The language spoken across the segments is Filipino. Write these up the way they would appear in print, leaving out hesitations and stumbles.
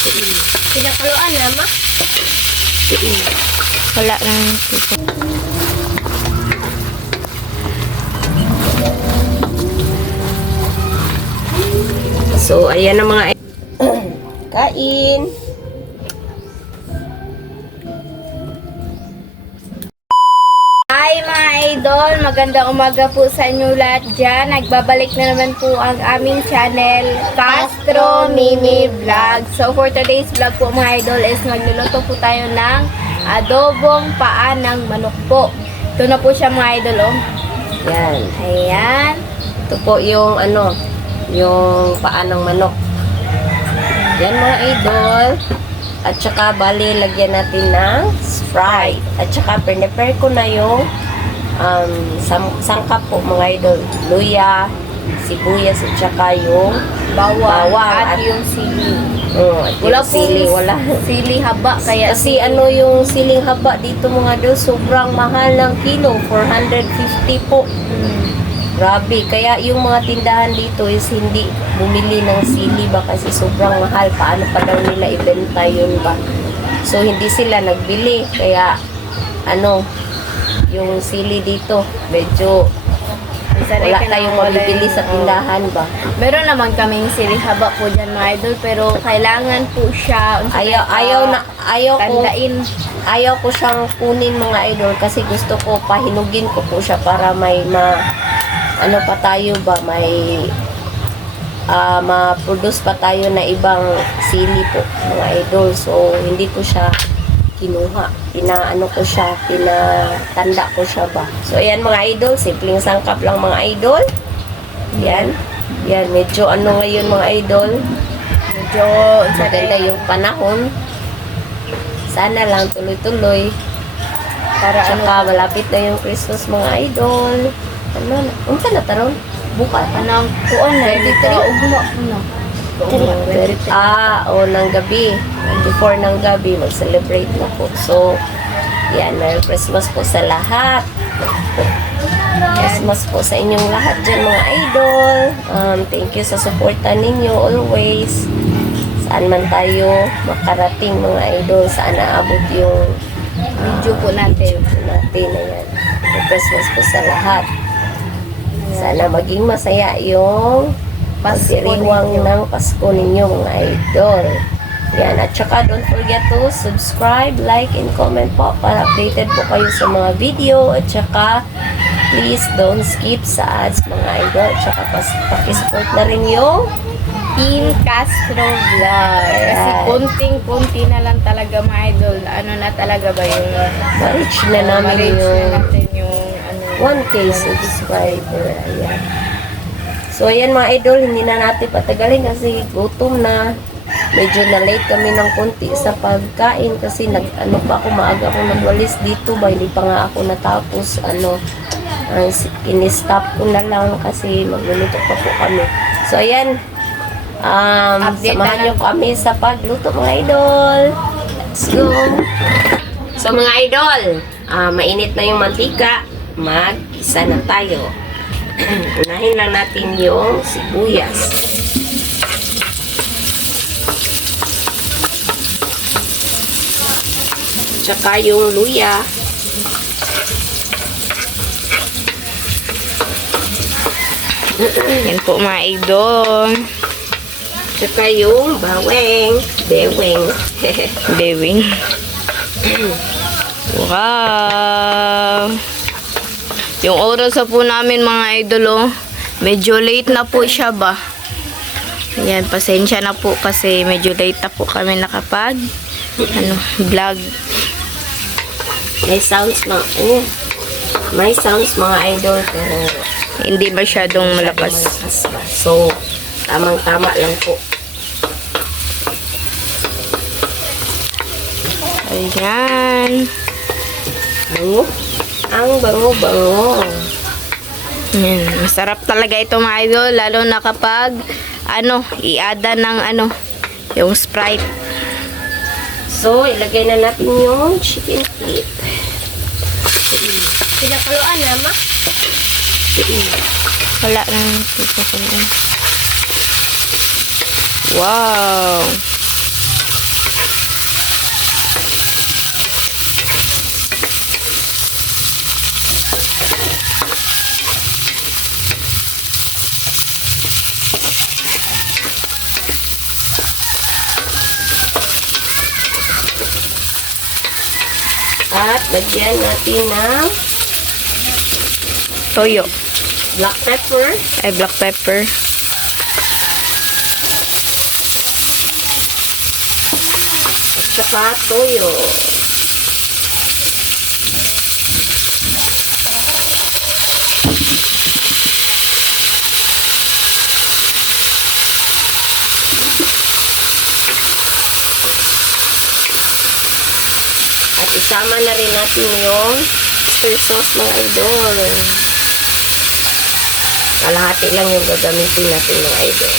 Pinakaluan na, ma? Wala na. So, ayan ang mga kain. Hi mga idol, magandang umaga po sa inyo lahat dyan. Nagbabalik na naman po ang aming channel, Castro Mimi Vlog. So for today's vlog po mga idol is magluluto po tayo ng adobong paa ng manok po. Ito na po siya mga idol, oh. Yan. Ayan. Ito po yung yung paa ng manok. Yan mga idol. At saka bali lagyan natin ng Sprite. At saka prepare ko na yung sangkap po mga idol. Luya, sibuyas at saka yung Bawang at at yung sili. at Wala yung sili. Wala. sili haba. Kaya Kasi yung siling haba dito mga idol, sobrang mahal ng kilo. 450 po. Grabe. Kaya yung mga tindahan dito is hindi bumili ng sili ba kasi sobrang mahal. Paano pa daw nila ibenta yun ba? So, hindi sila nagbili. Kaya, yung sili dito, medyo wala tayong mabibili sa tindahan ba? Meron naman kaming sili haba po dyan mga idol, pero kailangan po siya tandain. Ayaw ko siyang kunin mga idol kasi gusto ko pahinugin ko po siya para may pa tayo ba, may ma-produce pa tayo na ibang sili po mga idol. So hindi ko siya kinuha, tinatanda ko siya ba. So ayan mga idol, simpleng sangkap lang mga idol. Yan medyo ngayon mga idol, Medyo maganda yung panahon. Sana lang tuloy-tuloy para malapit na yung Christmas mga idol. Unsa na taron? Bukas. Anong kuon na dito ugma na. Ng gabi. Before ng gabi, mag-celebrate na po. So, yan, Merry Christmas po sa lahat. Christmas po sa inyong lahat dyan, mga idol. Thank you sa suporta ninyo always. Saan man tayo makarating, mga idol. Saan naabot yung Video po natin. Ayan. Merry Christmas po sa lahat. Sana maging masaya yung pasiriwang ng Pasko ninyo mga idol. Yan. At saka don't forget to subscribe, like, and comment po para updated po kayo sa mga video. At saka please don't skip sa ads mga idol. At saka pakisupport na rin yung Team Castro Vlog. Kasi kunting-kunti na lang talaga mga idol. Ano na talaga ba yung ma-reach na namin natin yung yung 1K subscriber. Ayan. So, ayan mga idol, hindi na natin patagalin kasi gutom na. Medyo na-late kami ng konti sa pagkain kasi maaga ako nagwalis dito ba, hindi pa nga ako natapos, in-stop ko na lang kasi magluluto pa po kami. So, ayan, samahan nyo kami sa pagluto mga idol. Let's go! So, mga idol, mainit na yung mantika. Mag-isa na tayo. Unahin lang natin yung sibuyas. Tsaka yung luya. Yan po mga idol. Tsaka yung beweng. Bewing. Wow! Yung oras na po namin mga idol, oh, medyo late na po siya ba. Ayan, pasensya na po kasi medyo late na po kami nakapag vlog. May sounds mga idol pero Hindi masyadong malakas. ba. So, tamang-tama lang po. Ayan. Ang bango-bango. Ayan. Masarap talaga ito mga idol, lalo na kapag i-ada ng yung Sprite. So, ilagay na natin yung chicken feet. Pinakaluan na, ma? Wala na. Wow! At lagyan natin ng Toyo. black pepper. Ay, black pepper. At saka toyo. At isama na rin natin yung oyster sauce mga idol. Kalahati lang yung gagamitin natin mga idol.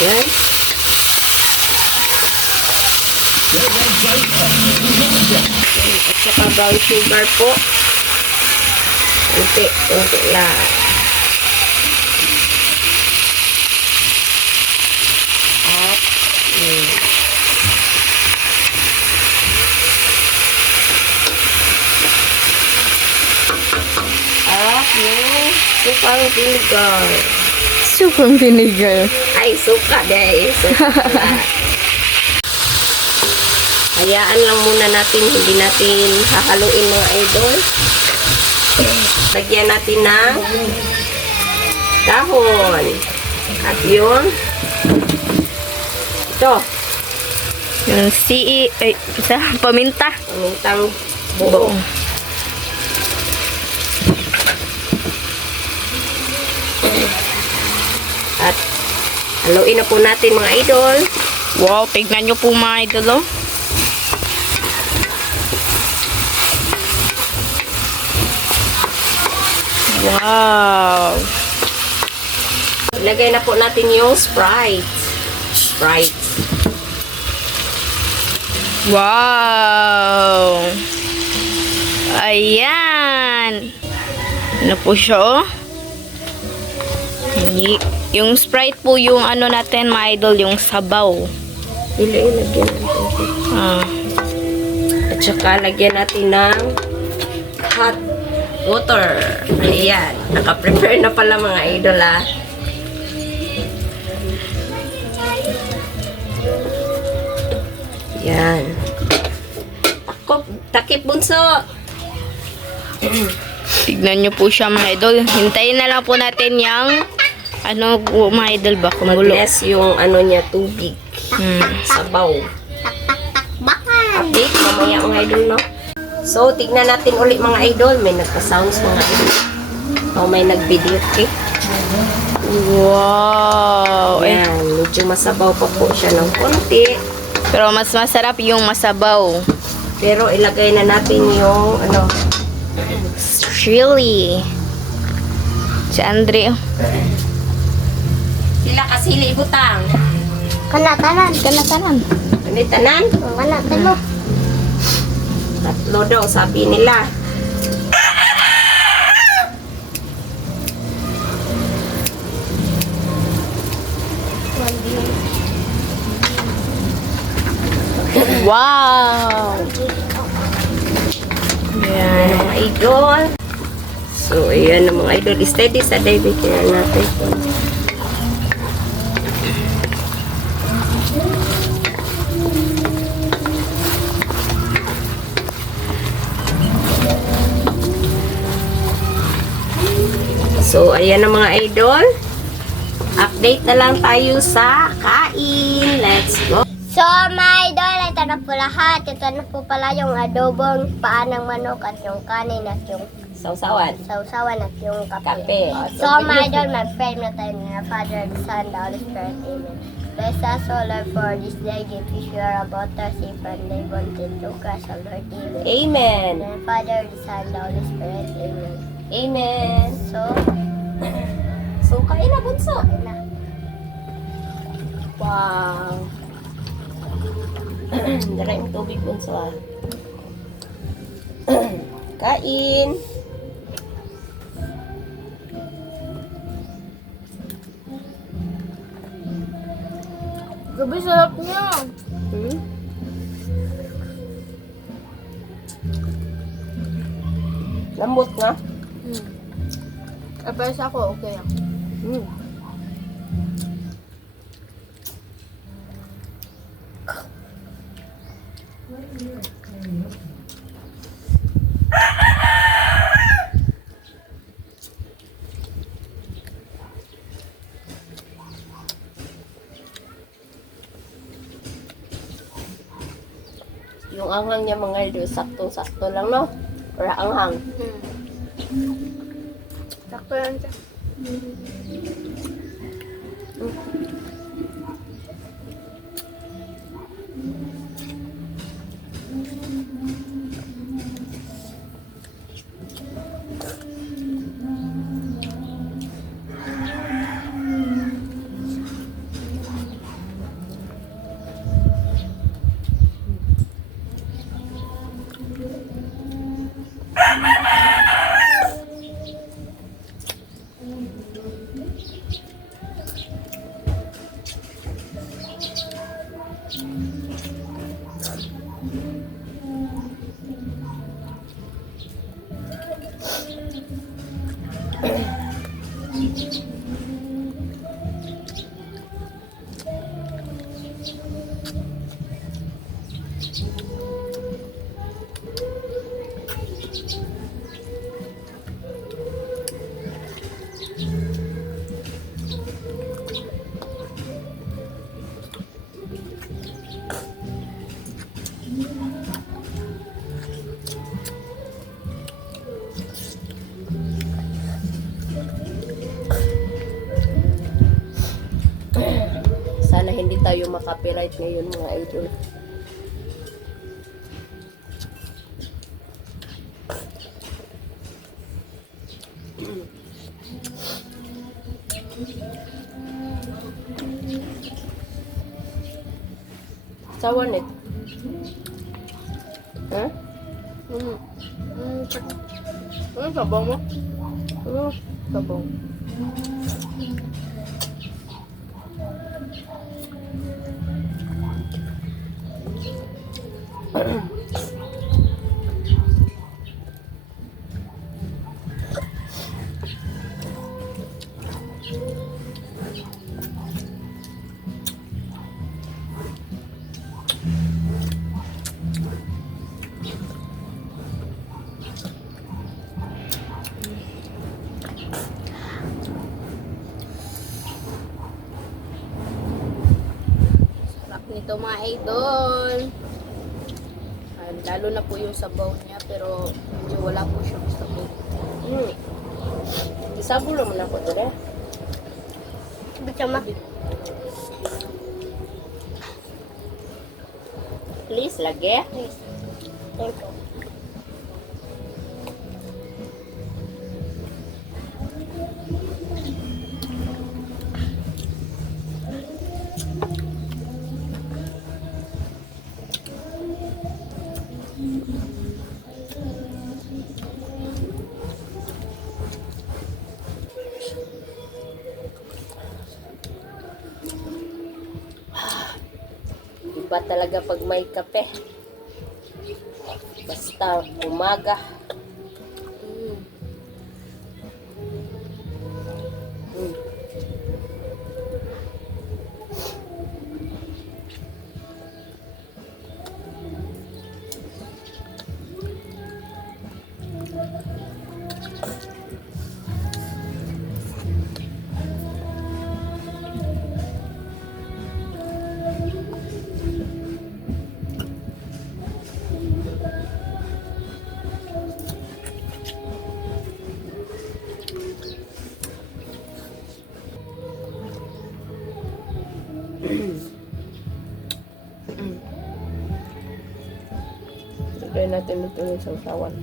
Yan. At saka brown sugar po. Unti lang. At, at yung sukang vinegar. Sukang vinegar. Ay, suka dahil. Suka pala. Hayaan lang muna natin, hindi natin hahaluin mga idol. Lagyan natin ng dahon. At yun, ito, Yung paminta. pamintang buo. At haluin na po natin mga idol. Wow, tignan nyo po mga idol, oh. Wow. Ilagay na po natin yung Sprite. Wow. Ayan. Ano po siya, oh? Yung Sprite po yung ano natin, mga idol, yung sabaw. Ilagyan natin. Ah. At saka lagyan natin ng hot water. Ayan. Naka-prepare na pala mga idol, ah. Yan. Takip bunso. Tignan nyo po siya, mga idol. Hintayin na lang po natin yung ano po, mga idol ba? Kumulo. Mag-less yung ano niya, tubig. Sabaw. Update mamaya mga idol, no? So, tignan natin ulit mga idol. May nagpa-sounds mga idol. O, may nag-video, okay? Wow. Ayan, medyo masabaw pa po siya ng konti. Pero mas masarap yung masabaw. Pero ilagay na natin yung ano, Chili. Si Andre. sila kasili ibutang. Kanatanan. Kanatanan. Kanitanan? Kanatanan. Tatlo daw, sabi nila. Wow. Ayan, mga idol. So, ayan ang mga idol. Steady sa David. Kaya natin. So, ayan ang mga idol. Update na lang tayo sa kain. Let's go. So, mga idol, ito na po lahat. Ito na po pala yung adobong paa ng manok at yung kanin at yung Sausawan. sausawan at yung kape. Kape. So, mga idol, mag-pray na tayo ng Father, the Son, the Holy Spirit. Amen. Bless us, O Lord, for this day. Give us your about us, if and they wanted to Christ, O Lord. Amen. Amen. And Father, the Son, the Holy Spirit. Amen. Amen. So, So, kain na bunso. ayun na. Wow. Dala yung tubig bunso ah. Kain. Gabi sarap niya. Lambot na. Pero sa ako, okay lang. Mm. Yung anghang niya mga idol, saktong-sakto lang, no? Para anghang. Sakto lang siya. Sana hindi tayo makapiright ngayon mga idol. Sawan it. Ha? Ano sabaw mo? Sabaw. Sarap nito mga idol. Lalo na po yung sabaw niya, pero medyo wala po siyang sabaw. Isabulo mo na po ito rin. Bicama. Please, lagi. Please. Thank you. Iba talaga pag may kape. Basta umaga. Try natin ito yung sawsawan.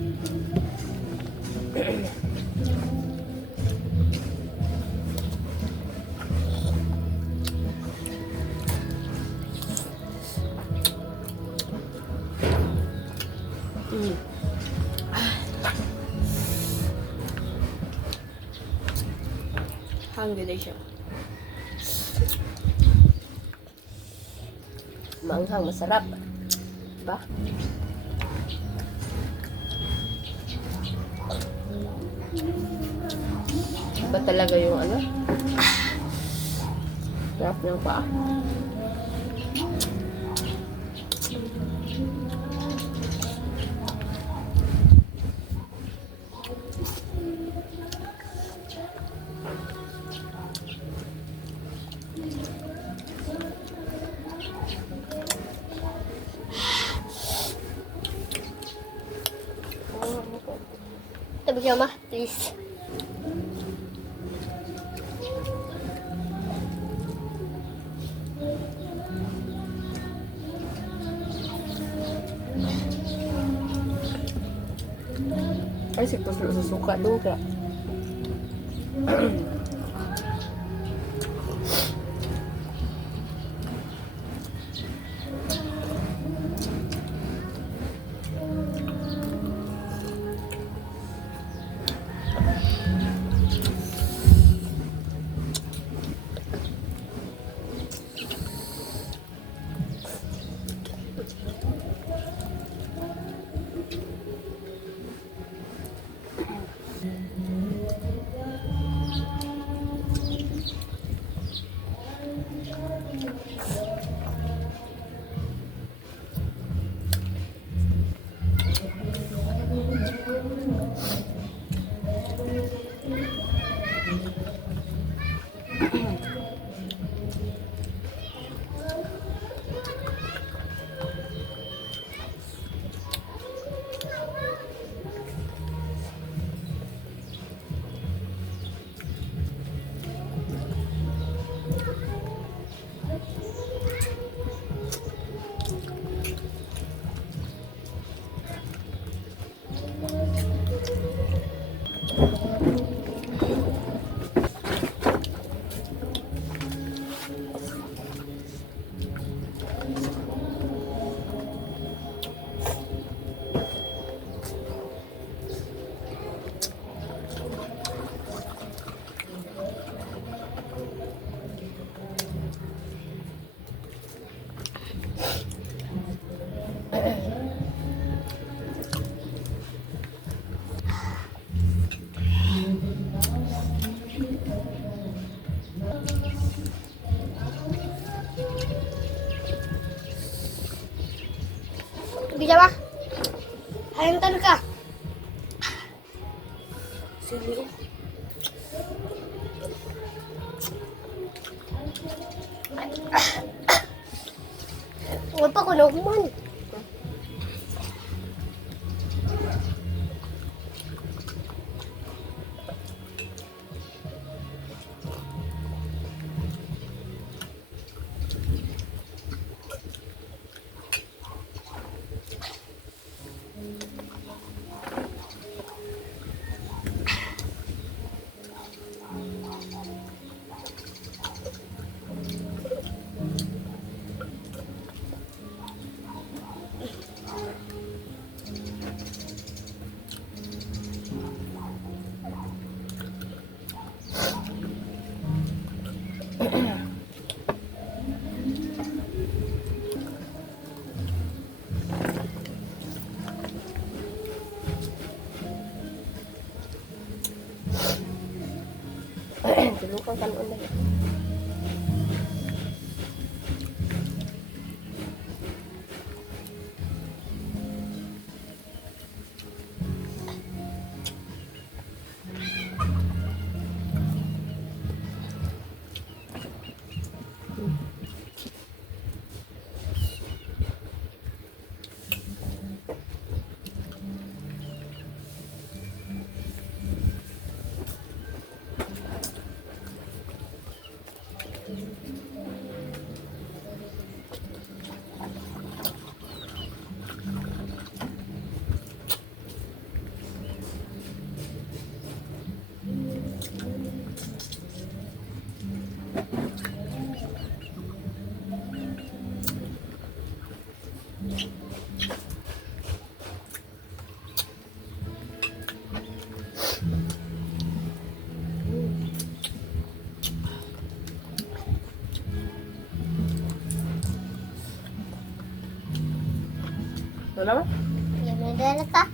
Hungry na siya. Maanghang, masarap. Ba? Iba talaga yung ano? Sarap ng paa. Tabi ka, ma. Please. Ay, suka doon ka. Tabi ka, ma. Halimtan ka. Sige. Huwag pa ko na kuman. Tulukan ka noon na. Wala ba? Yan na dala ta.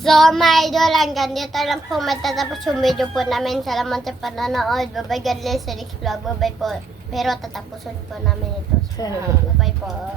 So, mga idol, hanggang dito lang po matatapos yung video po namin. Salamat sa panonood. Bye-bye, God bless sa next vlog. Bye-bye po. Pero tatapusin po namin ito. So, bye-bye po.